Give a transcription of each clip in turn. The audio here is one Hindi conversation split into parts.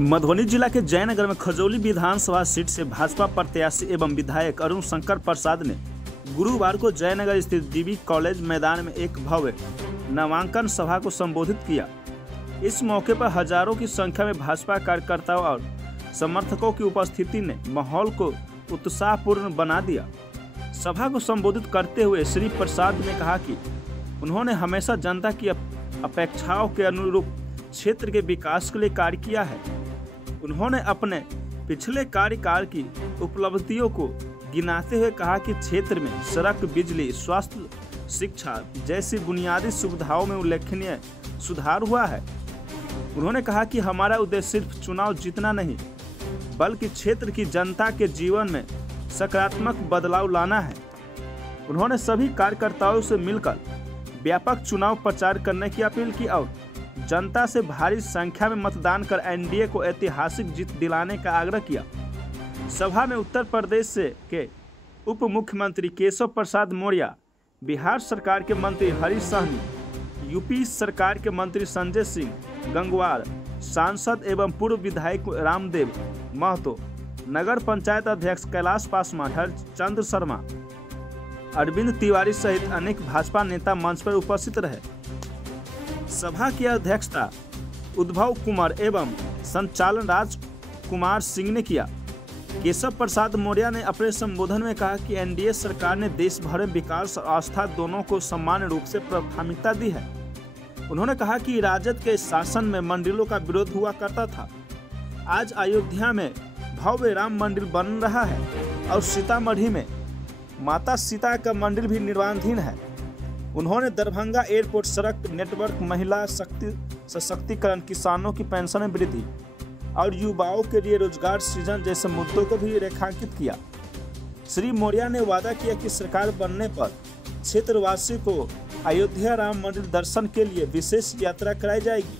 मधुबनी जिला के जयनगर में खजौली विधानसभा सीट से भाजपा प्रत्याशी एवं विधायक अरुण शंकर प्रसाद ने गुरुवार को जयनगर स्थित डीबी कॉलेज मैदान में एक भव्य नामांकन सभा को संबोधित किया। इस मौके पर हजारों की संख्या में भाजपा कार्यकर्ताओं और समर्थकों की उपस्थिति ने माहौल को उत्साहपूर्ण बना दिया। सभा को संबोधित करते हुए श्री प्रसाद ने कहा कि उन्होंने हमेशा जनता की अपेक्षाओं के अनुरूप क्षेत्र के विकास के लिए कार्य किया है। उन्होंने अपने पिछले कार्यकाल की उपलब्धियों को गिनाते हुए कहा कि क्षेत्र में सड़क, बिजली, स्वास्थ्य, शिक्षा जैसी बुनियादी सुविधाओं में उल्लेखनीय सुधार हुआ है। उन्होंने कहा कि हमारा उद्देश्य सिर्फ चुनाव जीतना नहीं, बल्कि क्षेत्र की जनता के जीवन में सकारात्मक बदलाव लाना है। उन्होंने सभी कार्यकर्ताओं से मिलकर व्यापक चुनाव प्रचार करने की अपील की और जनता से भारी संख्या में मतदान कर एनडीए को ऐतिहासिक जीत दिलाने का आग्रह किया। सभा में उत्तर प्रदेश के उप मुख्यमंत्री केशव प्रसाद मौर्य, बिहार सरकार के मंत्री हरीश सहनी, यूपी सरकार के मंत्री संजय सिंह गंगवार, सांसद एवं पूर्व विधायक रामदेव महतो, नगर पंचायत अध्यक्ष कैलाश पासवान, हरचंद्र शर्मा, अरविंद तिवारी सहित अनेक भाजपा नेता मंच पर उपस्थित रहे। सभा की अध्यक्षता उद्धव कुमार एवं संचालन राजकुमार सिंह ने किया। केशव प्रसाद मौर्य ने अपने संबोधन में कहा कि एनडीए सरकार ने देश भर में विकास और आस्था दोनों को समान रूप से प्राथमिकता दी है। उन्होंने कहा कि राजद के शासन में मंदिरों का विरोध हुआ करता था। आज अयोध्या में भव्य राम मंदिर बन रहा है और सीतामढ़ी में माता सीता का मंदिर भी निर्माणाधीन है। उन्होंने दरभंगा एयरपोर्ट, सड़क नेटवर्क, महिला सशक्तिकरण, किसानों की पेंशन में वृद्धि और युवाओं के लिए रोजगार सृजन जैसे मुद्दों को भी रेखांकित किया। श्री मौर्य ने वादा किया कि सरकार बनने पर क्षेत्रवासियों को अयोध्या राम मंदिर दर्शन के लिए विशेष यात्रा कराई जाएगी।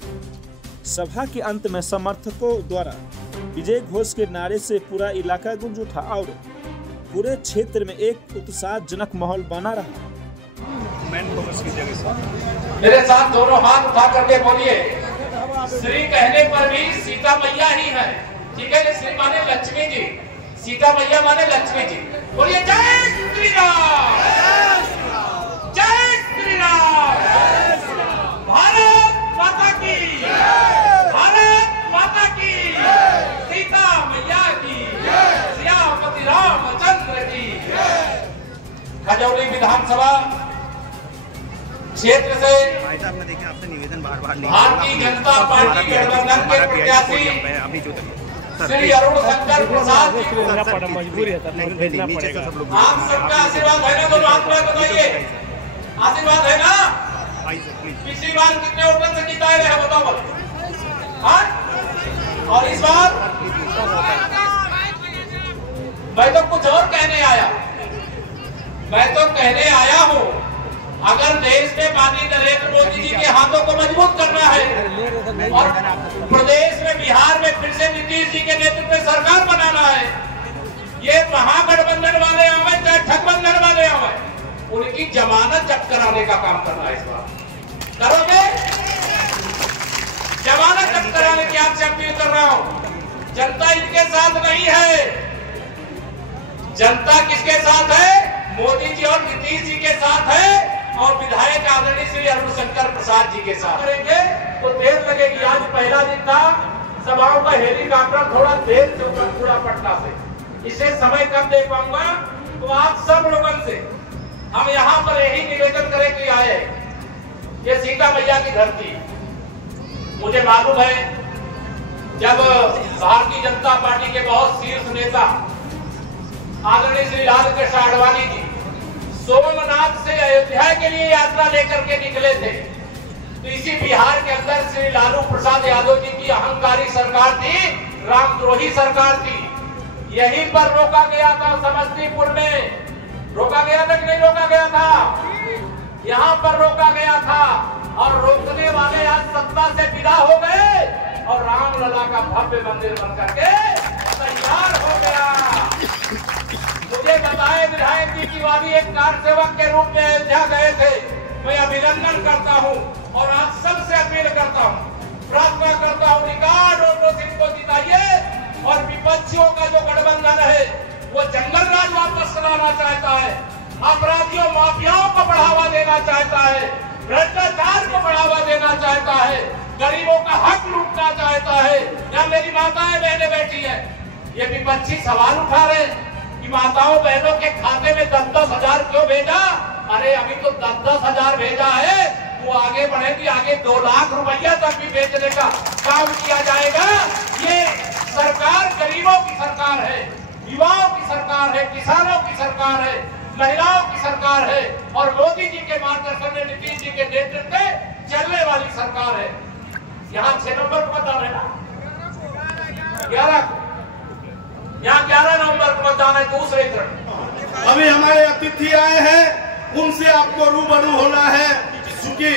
सभा के अंत में समर्थकों द्वारा विजय घोष के नारे से पूरा इलाका गूंज उठा और पूरे क्षेत्र में एक उत्साहजनक माहौल बना रहा। मेरे साथ दोनों हाथ उठा करके बोलिए, श्री कहने पर भी सीता मैया ही है। ठीक है, श्री माने लक्ष्मी जी, सीता मैया माने लक्ष्मी जी। बोलिए जय श्री राम, जय श्री राम, भारत माता की, भारत माता की, सीता मैया की, श्यामपति रामचंद्र की। खजौली विधानसभा क्षेत्र से आपसे निवेदन बार-बार भारतीय जनता पार्टी के गठबंधन के प्रत्याशी श्री अरुण शंकर प्रसाद मजबूरी है, आप सबका आशीर्वाद है ना? दोनों हाथ में बताइए, आशीर्वाद है ना? पिछली बार कितने वोटों से जिताए रहे बताओ? हाँ, और इस बार मैं तो कुछ और कहने आया। मैं तो कहने आया हूँ, अगर देश में माननीय नरेंद्र मोदी जी के हाथों को मजबूत करना है और प्रदेश में, बिहार में फिर से नीतीश जी के नेतृत्व में सरकार बनाना है, ये महागठबंधन वाले आवे चाहे ठगबंधन वाले आवे, उनकी जमानत जब्त कराने का काम करना है। इस बार करोगे? जमानत जब्त कराने की आपसे अपील कर रहा हूं। जनता इनके साथ नहीं है। जनता किसके साथ है? मोदी जी और नीतीश जी के साथ है और विधायक आदरणीय श्री अरुण शंकर प्रसाद जी के साथ करेंगे तो देर लगेगी। आज पहला दिन था, सभाओं का हेलीकॉप्टर थोड़ा देर से ऊपर पूरा पटना से, इसे समय कम दे पाऊंगा। तो आप सब लोगों से हम यहाँ पर यही निवेदन करें कि आए, ये सीता मैया की धरती। मुझे मालूम है जब भारतीय जनता पार्टी के बहुत शीर्ष नेता आदरणीय श्री लाल कृष्ण आडवाणी जी सोमनाथ से अयोध्या के लिए यात्रा लेकर के निकले थे, तो इसी बिहार के अंदर श्री लालू प्रसाद यादव जी की अहंकारी सरकार थी, रामद्रोही सरकार थी। यहीं पर रोका गया था, समस्तीपुर में रोका गया था कि नहीं रोका गया था? यहाँ पर रोका गया था और रोकने वाले आज सत्ता से विदा हो गए और रामलला का भव्य मंदिर बन करके तैयार हो गया। मुझे बताए विधायक जी की वादी एक कार सेवक के रूप में अयोध्या गए थे। मैं अभिनंदन करता हूं और आज सबसे अपील करता हूं, प्रार्थना करता हूं, निकाल विपक्षियों का जो गठबंधन है वो जंगल राज वापस लाना चाहता है, अपराधियों माफियाओं को बढ़ावा देना चाहता है, भ्रष्टाचार को बढ़ावा देना चाहता है, गरीबों का हक लूटना चाहता है। या मेरी माताएं बहनें बैठी है, ये विपक्षी सवाल उठा रहे कि माताओं बहनों के खाते में 10-10 हजार क्यों भेजा? अरे अभी तो 10-10 हजार भेजा है, वो आगे बढ़ेगी, आगे 2 लाख रुपया तक भी बेचने का काम किया जाएगा। ये सरकार गरीबों की सरकार है, युवाओं की सरकार है, किसानों की सरकार है, महिलाओं की सरकार है और मोदी जी के मार्गदर्शन में नीतीश जी के नेतृत्व में चलने वाली सरकार है। यहाँ 6 नंबर को मतदान है ना, 11 यहाँ 11 नवंबर को मतदान है, दूसरे चरण। अभी हमारे अतिथि आए हैं, उनसे आपको रूबरू होना है, क्योंकि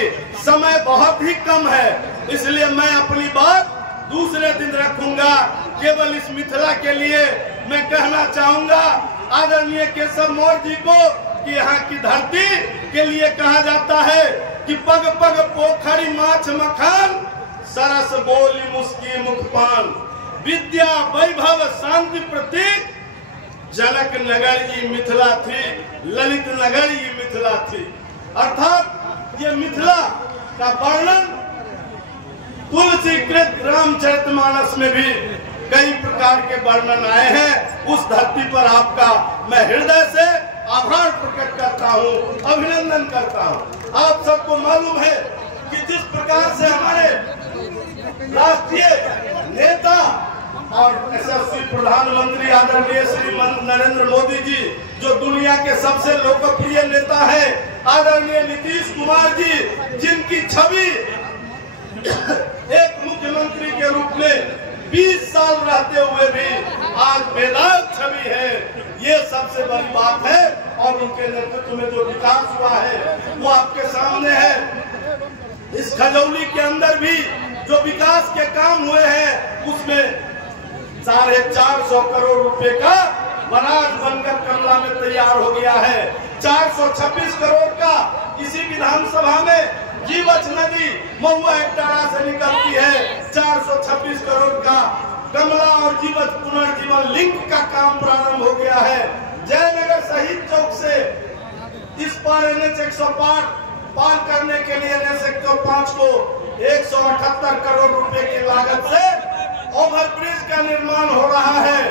समय बहुत ही कम है, इसलिए मैं अपनी बात दूसरे दिन रखूंगा। केवल इस मिथिला के लिए मैं कहना चाहूंगा आदरणीय केशव मौर्य जी को कि यहाँ की धरती के लिए कहा जाता है कि पग पग पोखरी माछ मखान, सरस बोली मुस्की मुखपान, विद्या वैभव शांति प्रतीक, जनक नगर ये मिथिला थी, ललित नगर ये मिथिला थी। अर्थात ये मिथिला का वर्णन तुलसीकृत रामचरितमानस में भी कई प्रकार के वर्णन आए हैं। उस धरती पर आपका मैं हृदय से आभार प्रकट करता हूँ, अभिनंदन करता हूँ। आप सबको मालूम है कि जिस प्रकार से हमारे राष्ट्रीय नेता और यशस्वी प्रधानमंत्री आदरणीय श्रीमान नरेंद्र मोदी जी, जो दुनिया के सबसे लोकप्रिय नेता है, आदरणीय नीतीश कुमार जी, जिनकी छवि एक मुख्यमंत्री के रूप में 20 साल रहते हुए भी आज बेदाग छवि है, ये सबसे बड़ी बात है। और उनके नेतृत्व में जो विकास हुआ है वो आपके सामने है। इस खजौली के अंदर भी जो विकास के काम हुए हैं उसमें 450 करोड़ रुपए का बराज बनकर कमला में तैयार हो गया है। 426 करोड़ का इसी विधानसभा में जीवछ नदी महुआ एकटारा से निकलती है। 426 करोड़ का कमला और जीवछ पुनर्जीवन लिंक का काम प्रारंभ हो गया है। जयनगर शहीद चौक से इस पार NH 105 पार करने के लिए NH 105 को 178 करोड़ रुपए की लागत से ओवरब्रिज का निर्माण हो रहा है।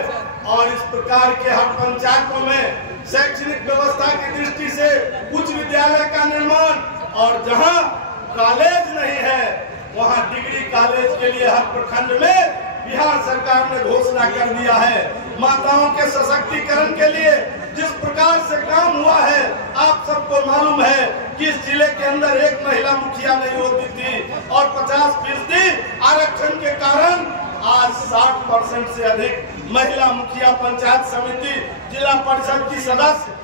और इस प्रकार के हर पंचायतों में शैक्षणिक व्यवस्था की दृष्टि से उच्च विद्यालय का निर्माण, और जहां कॉलेज नहीं है वहां डिग्री कॉलेज के लिए हर प्रखंड में बिहार सरकार ने घोषणा कर दिया है। माताओं के सशक्तिकरण के लिए जिस प्रकार से काम हुआ है, आप सबको मालूम है कि इस जिले के अंदर एक महिला मुखिया नहीं होती थी और 50% आरक्षण के कारण आज 60% से अधिक महिला मुखिया, पंचायत समिति, जिला परिषद की सदस्य।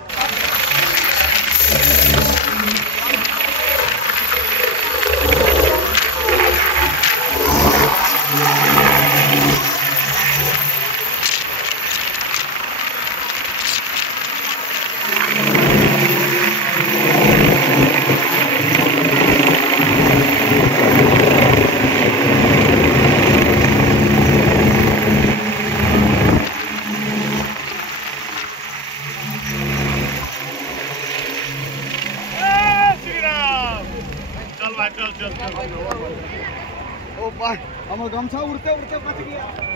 चल ओ भाई, हम गमछा उड़ते उड़ते बच गया।